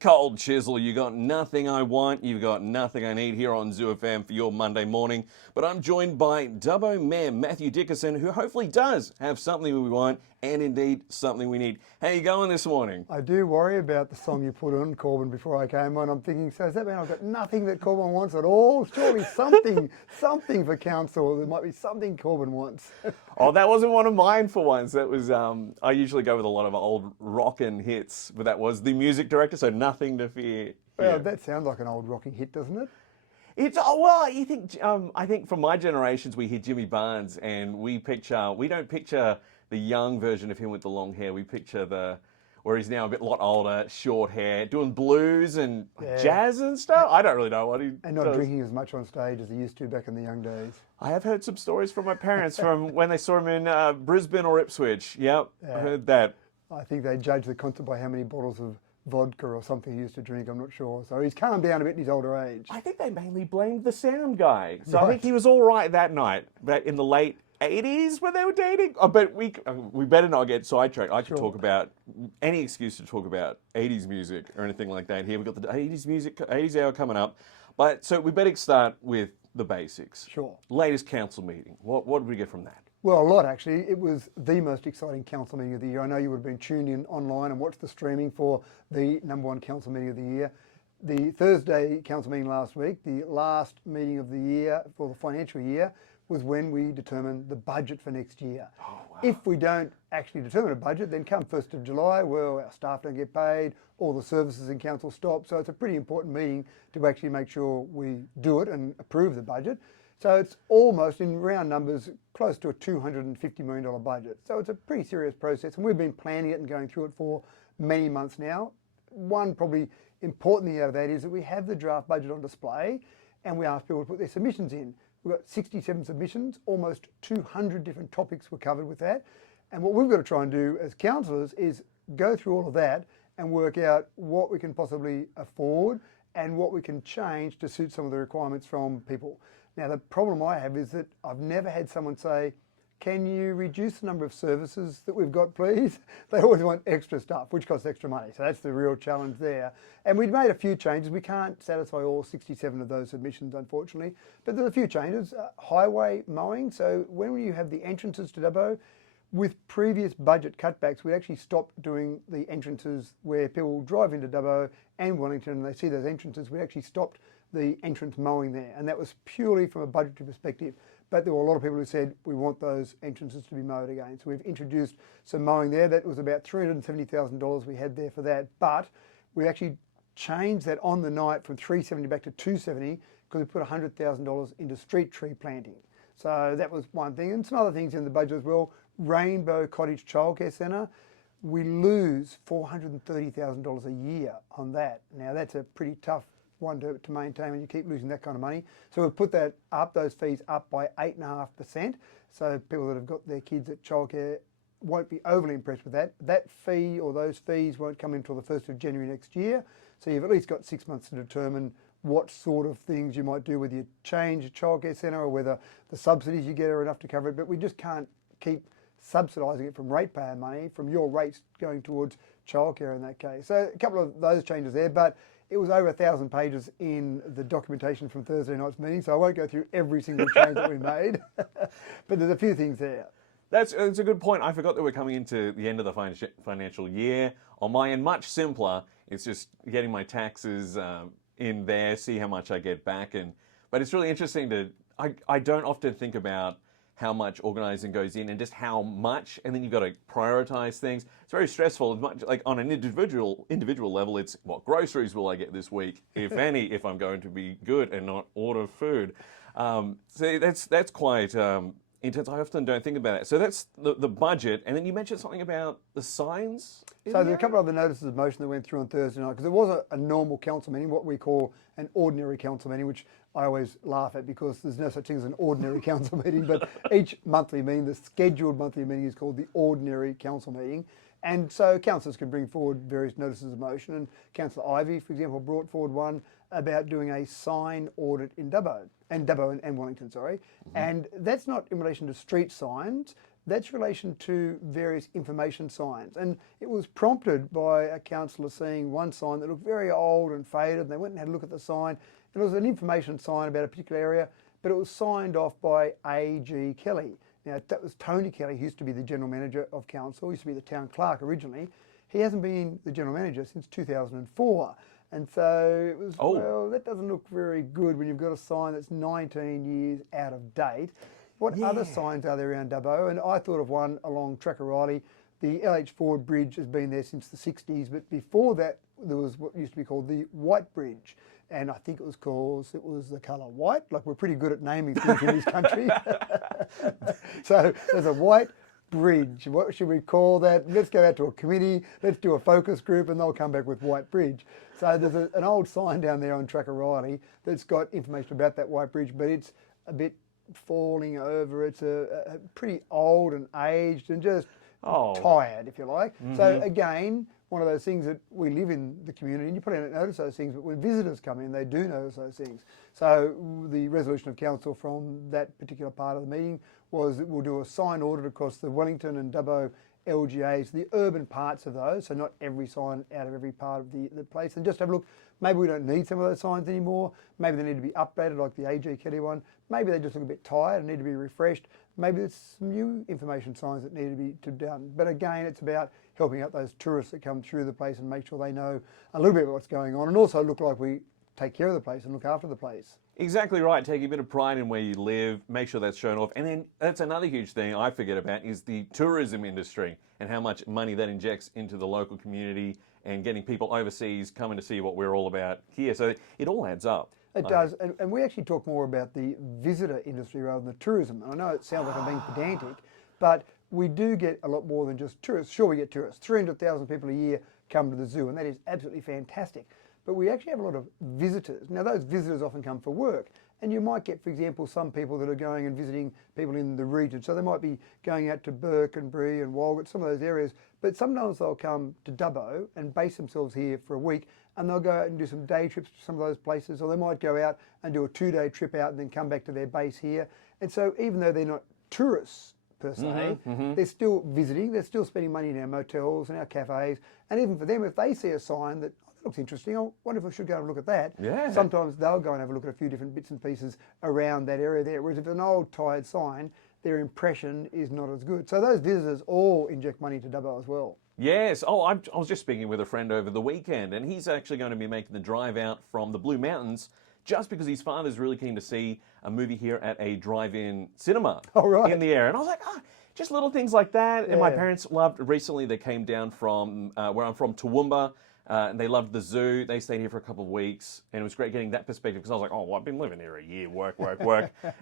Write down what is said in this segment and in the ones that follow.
Cold chisel, you got nothing I want, you've got nothing I need here on Zoo FM for your Monday morning. But I'm joined by Dubbo Mayor Matthew Dickerson, who hopefully does have something we want and indeed something we need. How you going this morning? I do worry about the song you put on, Corbin, before I came on. I'm thinking, so does that mean I've got nothing that Corbin wants at all? Surely something for council. There might be something Corbin wants. Oh, that wasn't one of mine for once. That was, I usually go with a lot of old rockin' hits, but that was the music director, so nothing to fear. Well, Yeah. that sounds like an old rocking hit, doesn't it? It's well. You think? I think from my generations, we hear Jimmy Barnes, and we don't picture the young version of him with the long hair. We picture where he's now a lot older, short hair, doing blues and jazz and stuff. I don't really know what he And not does. drinking as much on stage as he used to back in the young days. I have heard some stories from my parents from when they saw him in Brisbane or Ipswich. Yep, I heard that. I think they judge the concert by how many bottles of vodka or something he used to drink. I'm not sure. So he's calmed down a bit in his older age. I think they mainly blamed the sound guy. So I Right. think he was all right that night, but in the late 80s when they were dating. Oh, but we better not get sidetracked. I could talk about any excuse to talk about 80s music or anything like that. Here we've got the 80s music, 80s hour coming up. But so we better start with the basics. Sure. Latest council meeting. What did we get from that? Well, a lot actually. It was the most exciting council meeting of the year. I know you would have been tuned in online and watched the streaming for the #1 council meeting of the year. The Thursday council meeting last week, the last meeting of the year for the financial year, was when we determined the budget for next year. Oh, wow. If we don't actually determine a budget, then come 1st of July, well, our staff don't get paid, all the services in council stop. So it's a pretty important meeting to actually make sure we do it and approve the budget. So it's almost, in round numbers, close to a $250 million budget. So it's a pretty serious process, and we've been planning it and going through it for many months now. One probably important thing out of that is that we have the draft budget on display, and we ask people to put their submissions in. We've got 67 submissions, almost 200 different topics were covered with that. And what we've got to try and do as councillors is go through all of that and work out what we can possibly afford and what we can change to suit some of the requirements from people. Now, the problem I have is that I've never had someone say, can you reduce the number of services that we've got, please? They always want extra stuff, which costs extra money. So that's the real challenge there. And we've made a few changes. We can't satisfy all 67 of those submissions, unfortunately. But there's a few changes. Highway mowing. So when you have the entrances to Dubbo, with previous budget cutbacks, we actually stopped doing the entrances where people drive into Dubbo and Wellington and they see those entrances. We actually stopped the entrance mowing there, and that was purely from a budgetary perspective. But there were a lot of people who said we want those entrances to be mowed again. So we've introduced some mowing there. That was about $370,000 we had there for that. But we actually changed that on the night from $370 back to $270 because we put $100,000 into street tree planting. So that was one thing. And some other things in the budget as well. Rainbow Cottage Childcare Centre. We lose $430,000 a year on that. Now that's a pretty tough one to maintain when you keep losing that kind of money. So we've put that up, those fees up by 8.5%. So people that have got their kids at childcare won't be overly impressed with that. That fee or those fees won't come in until the 1st of January next year. So you've at least got 6 months to determine what sort of things you might do, whether you change a childcare centre or whether the subsidies you get are enough to cover it. But we just can't keep subsidising it from ratepayer money, from your rates going towards childcare in that case. So a couple of those changes there, but it was over 1,000 pages in the documentation from Thursday night's meeting, so I won't go through every single change that we made, but there's a few things there. That's a good point. I forgot that we're coming into the end of the financial year. On my end, much simpler. It's just getting my taxes in there, see how much I get back. But it's really interesting I don't often think about how much organising goes in and just how much, and then you've got to prioritise things. It's very stressful. As much like on an individual level, it's what groceries will I get this week, if any, if I'm going to be good and not order food. So that's quite intense. I often don't think about it. So that's the budget, and then you mentioned something about the signs. So there are a couple of other notices of motion that went through on Thursday night, because it was a normal council meeting, what we call an ordinary council meeting, which I always laugh at because there's no such thing as an ordinary council meeting, but each monthly meeting, the scheduled monthly meeting, is called the ordinary council meeting. And so councillors can bring forward various notices of motion, and Councillor Ivey, for example, brought forward one about doing a sign audit in Dubbo and Wellington, sorry. Mm-hmm. And that's not in relation to street signs. That's in relation to various information signs. And it was prompted by a councillor seeing one sign that looked very old and faded, and they went and had a look at the sign. And it was an information sign about a particular area, but it was signed off by A.G. Kelly. Now, that was Tony Kelly, who used to be the general manager of council, used to be the town clerk originally. He hasn't been the general manager since 2004. And so it was, well, that doesn't look very good when you've got a sign that's 19 years out of date. What other signs are there around Dubbo? And I thought of one along Trackaryley. The LH Ford Bridge has been there since the 60s, but before that there was what used to be called the White Bridge. And I think it was because it was the colour white. Like, we're pretty good at naming things in this country. So there's a white bridge. What should we call that? Let's go out to a committee, let's do a focus group, and they'll come back with White Bridge. So there's an old sign down there on Trackaryley that's got information about that White Bridge, but it's a bit falling over. It's a pretty old and aged and just tired, if you like. So again, one of those things that we live in the community, and you probably don't notice those things, but when visitors come in, they do notice those things. So the resolution of council from that particular part of the meeting was that we'll do a sign audit across the Wellington and Dubbo LGAs, the urban parts of those, so not every sign out of every part of the place, and just have a look. Maybe we don't need some of those signs anymore. Maybe they need to be updated, like the A.G. Kelly one. Maybe they just look a bit tired and need to be refreshed. Maybe there's some new information signs that need to be done. But again, it's about helping out those tourists that come through the place and make sure they know a little bit about what's going on, and also look like we take care of the place and look after the place. Exactly right. Take a bit of pride in where you live, make sure that's shown off. And then that's another huge thing I forget about is the tourism industry and how much money that injects into the local community and getting people overseas coming to see what we're all about here. So it all adds up. It does. And we actually talk more about the visitor industry rather than the tourism. And I know it sounds like I'm being pedantic, but we do get a lot more than just tourists. Sure, we get tourists. 300,000 people a year come to the zoo, and that is absolutely fantastic. But we actually have a lot of visitors. Now, those visitors often come for work. And you might get, for example, some people that are going and visiting people in the region. So they might be going out to Burke and Bree and Walgett, some of those areas. But sometimes they'll come to Dubbo and base themselves here for a week, and they'll go out and do some day trips to some of those places. Or they might go out and do a 2-day trip out and then come back to their base here. And so even though they're not tourists per se, they're still visiting, they're still spending money in our motels and our cafes. And even for them, if they see a sign that looks interesting, I wonder if I should go and look at that. Yeah. Sometimes they'll go and have a look at a few different bits and pieces around that area there. Whereas if it's an old tired sign, their impression is not as good. So those visitors all inject money to Dubbo as well. Yes. Oh, I was just speaking with a friend over the weekend, and he's actually going to be making the drive out from the Blue Mountains just because his father's really keen to see a movie here at a drive-in cinema in the area. And I was like, just little things like that. Yeah. And my parents loved, recently they came down from where I'm from, Toowoomba, and they loved the zoo. They stayed here for a couple of weeks, and it was great getting that perspective because I was like, well, I've been living here a year, work.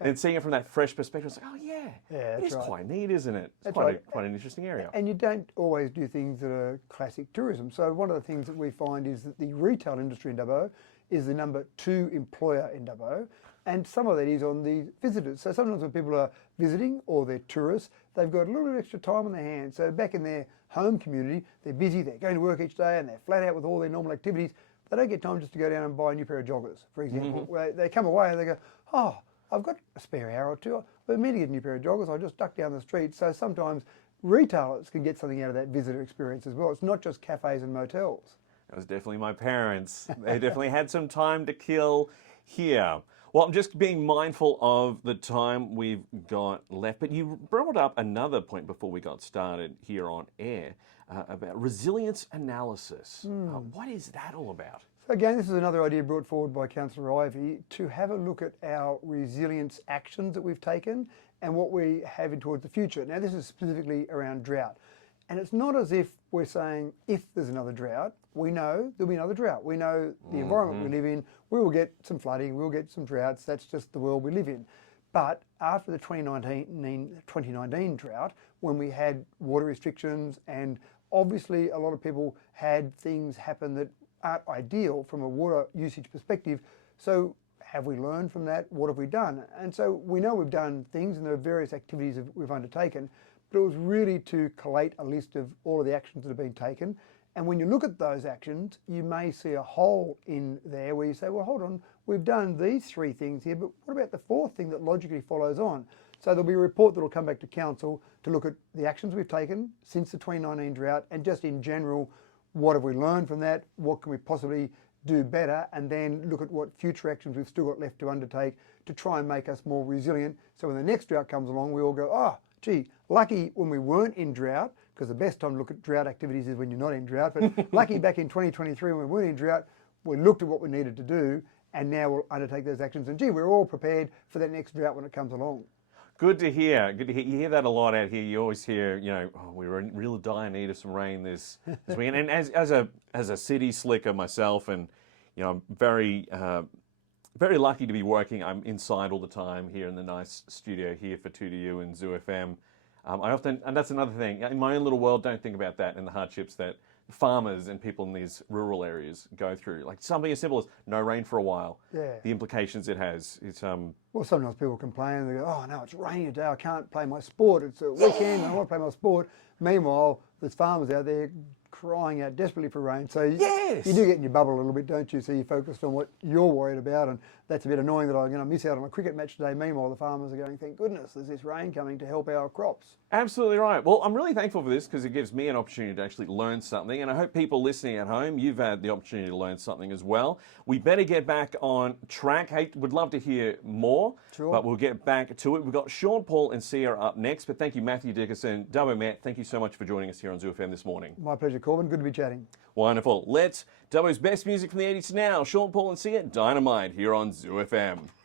And seeing it from that fresh perspective, I was like, it is quite neat, isn't it? It's quite an interesting area. And you don't always do things that are classic tourism. So one of the things that we find is that the retail industry in Dubbo is the number 2 employer in Dubbo, and some of that is on the visitors. So sometimes when people are visiting or they're tourists, they've got a little bit extra time on their hands. So back in their home community, they're busy, they're going to work each day and they're flat out with all their normal activities. They don't get time just to go down and buy a new pair of joggers, for example. Where they come away and they go, oh, I've got a spare hour or two. But me to get a new pair of joggers, I just duck down the street. So sometimes retailers can get something out of that visitor experience as well. It's not just cafes and motels. That was definitely my parents. They definitely had some time to kill here. Well, I'm just being mindful of the time we've got left, but you brought up another point before we got started here on air about resilience analysis. What is that all about? So again, this is another idea brought forward by Councillor Ivey to have a look at our resilience actions that we've taken and what we have in towards the future. Now, this is specifically around drought. And it's not as if we're saying if there's another drought, we know there'll be another drought. We know the environment we live in, we will get some flooding, we'll get some droughts. That's just the world we live in. But after the 2019 drought, when we had water restrictions and obviously a lot of people had things happen that aren't ideal from a water usage perspective. So have we learned from that? What have we done? And so we know we've done things and there are various activities that we've undertaken, but it was really to collate a list of all of the actions that have been taken. And when you look at those actions, you may see a hole in there where you say, well, hold on, we've done these 3 things here, but what about the 4th thing that logically follows on? So there'll be a report that will come back to council to look at the actions we've taken since the 2019 drought, and just in general, what have we learned from that? What can we possibly do better? And then look at what future actions we've still got left to undertake to try and make us more resilient. So when the next drought comes along, we all go, oh, gee, lucky when we weren't in drought, because the best time to look at drought activities is when you're not in drought. But lucky back in 2023 when we weren't in drought, we looked at what we needed to do, and now we'll undertake those actions. And gee, we're all prepared for that next drought when it comes along. Good to hear. Good to hear. You hear that a lot out here. You always hear, oh, we were in real dire need of some rain this weekend. And as a city slicker myself, and I'm very very lucky to be working. I'm inside all the time here in the nice studio here for 2DU and Zoo FM. I often, and that's another thing, in my own little world, don't think about that and the hardships that farmers and people in these rural areas go through. Like something as simple as no rain for a while. Yeah. The implications it has. It's Well, sometimes people complain. They go, "Oh no, it's raining today. I can't play my sport. It's a weekend. I want to play my sport." Meanwhile, there's farmers out there crying out desperately for rain. So yes, you do get in your bubble a little bit, don't you? So you're focused on what you're worried about, and that's a bit annoying that I'm going to miss out on a cricket match today. Meanwhile, the farmers are going, "Thank goodness there's this rain coming to help our crops." Absolutely right. Well, I'm really thankful for this because it gives me an opportunity to actually learn something, and I hope people listening at home, you've had the opportunity to learn something as well. We better get back on track. Hey, would love to hear more, Sure. but we'll get back to it. We've got Sean Paul and Sia up next, but thank you, Matthew Dickerson, Dubbo Matt, thank you so much for joining us here on Zoo FM this morning. My pleasure, Corbin. Good to be chatting. Wonderful. Let's Dubbo's best music from the 80s to now. Sean Paul and Sia, Dynamite here on Zoo FM.